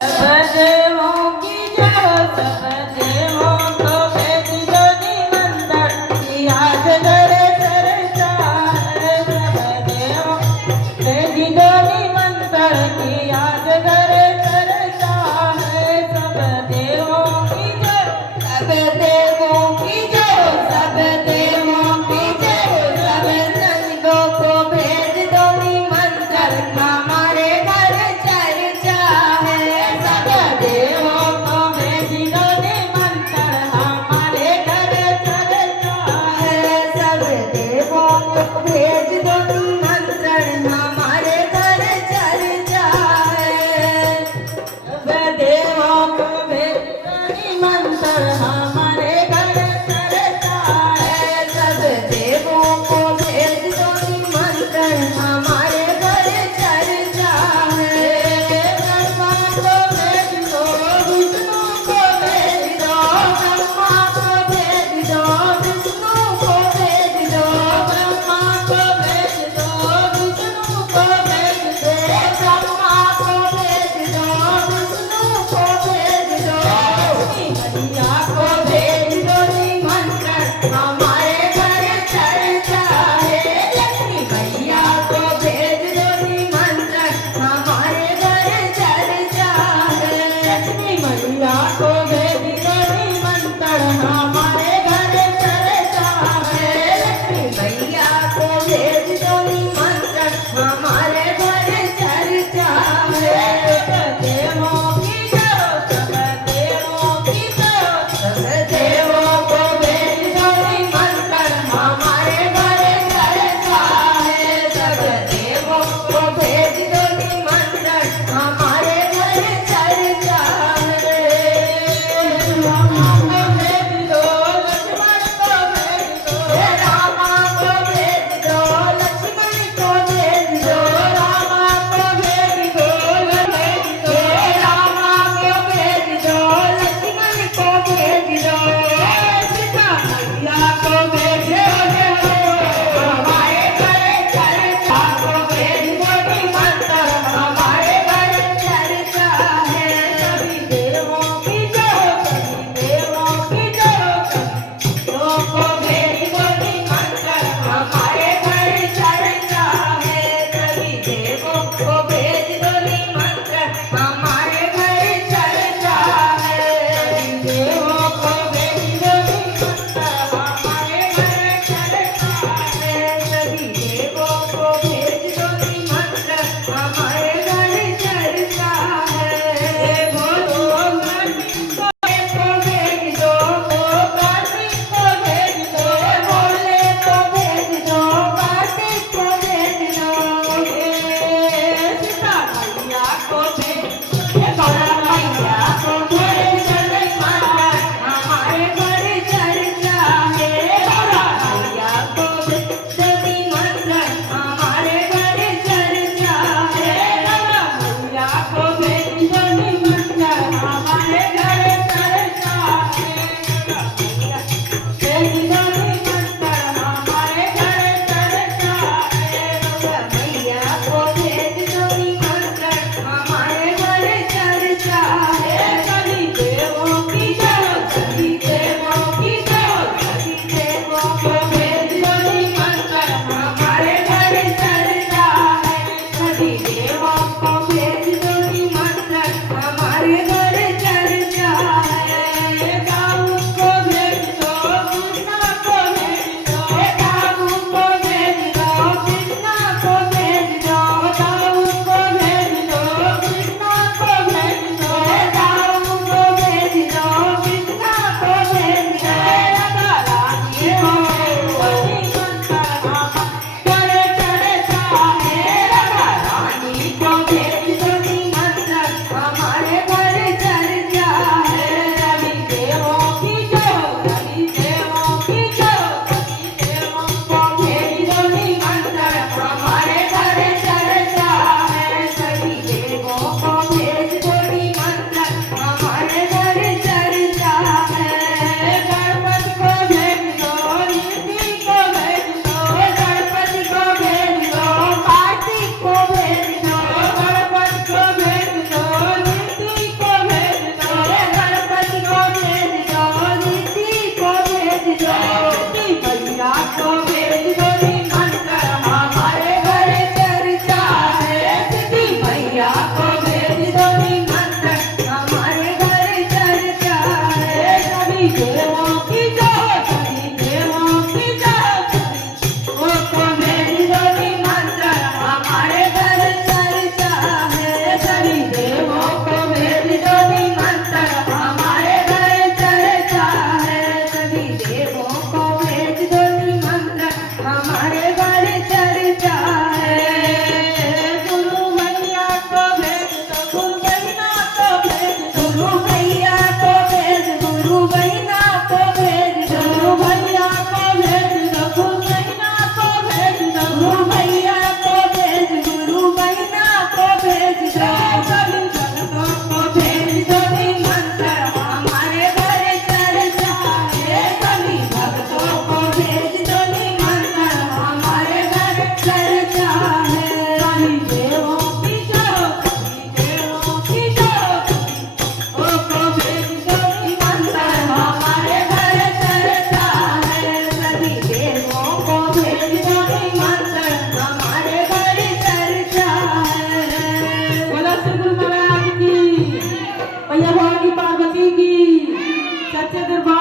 सब देवों की जय हो, सब देवों को भेज दो निमंत्रण कि आज करे चर्चा है। सब देवों भेज दो निमंत्रण कि आज करे चर्चा है। सब देवों की जय हो, सब देवों की जय हो, सब देवों की जय हो। सब संतों को भेज दो निमंत्रण हमारे घर चर्चा है। सब देवों को भेज दो निमंत्रण हमारे घर चर्चा है। सब देवों को भेज दो निमंत्रण हमारे घर चर्चा है। सब देवों को भेज दो निमंत्रण हमारे घर चर्चा है। सब देवों को भेज दो निमंत्रण हमारे घर चर्चा है। ब्रह्मा को भेज दो, विष्णु को भेज दो, ब्रह्मा को भेज दो, विष्णु को भेज दो, ब्रह्मा को भेज दो, विष्णु को भेज दो, ब्रह्मा को भेज दो, विष्णु को भेज दो। मैया को भेज दो निमंत्रण हमारे घर चर्चा है। लक्ष्मी मैया को भेज दो निमंत्रण हमारे घर चर्चा है। लक्ष्मी मैया को भेज दो निमंत्रण हमारे घर चर्चा है। लक्ष्मी मैया को भेज दो निमंत्रण हमारे घर चर्चा है। सब देवों की जय हो, सब देवों की जय हो। सब देवों को भेज दो निमंत्रण हमारे घर चर्चा है। सब देवों को भेज दो निमंत्रण हमारे घर चर्चा है। रामा को भेज दो, लक्ष्मण को भेज दो, रामा को भेज दो, लक्ष्मण को भेज दो, रामा को भेज दो, रामा को भेज दो, लक्ष्मण को भेज दो। सीता मैया को भेज दो हमारे घर चर्चा को भेज दो निमंत्रण हमारे घर चर्चा है। सभी देवों की जय हो, सभी देवों की जय हो। संतों को भेज दो निमंत्रण हमारे घर चर्चा है। सभी देवों को भेज दो निमंत्रण हमारे घर चर्चा है। सभी देवों को भेज दो निमंत्रण हमारे घर चर्चा है। सभी देवों को भेज दो निमंत्रण हमारे घर चर्चा है। बोलो कार्तिक को भेज दो, कार्तिक को भेज दो, भोले को भेज दो, कार्तिक को भेज दो। सीता मैया को भेज दो, गौरा मैया को भेज दो निमंत्रण हमारे घर चर्चा है। गौरा मैया को भेज दो निमंत्रण हमारे घर चर्चा है। गौरा मैया को भेज दो निमंत्रण हमारे घर चर्चा है। भेज दो निमंत्रण हमारे घर चर्चा है। गौरा मैया को भेज दो निमंत्रण हमारे घर चर्चा है। सभी देवों की जय हो, सभी देवों की जय हो। सभी देवों को भेज दो निमंत्रण हमारे घर चर्चा है। सभी देवों को भेज दो निमंत्रण हमारे घर चर्चा है। दाऊद को भेज दो, कृष्णा को भेज दो, दाऊद को भेज दो, कृष्णा को भेज दो, दाऊद को भेज दो, कृष्णा को भेज दो, के दरबार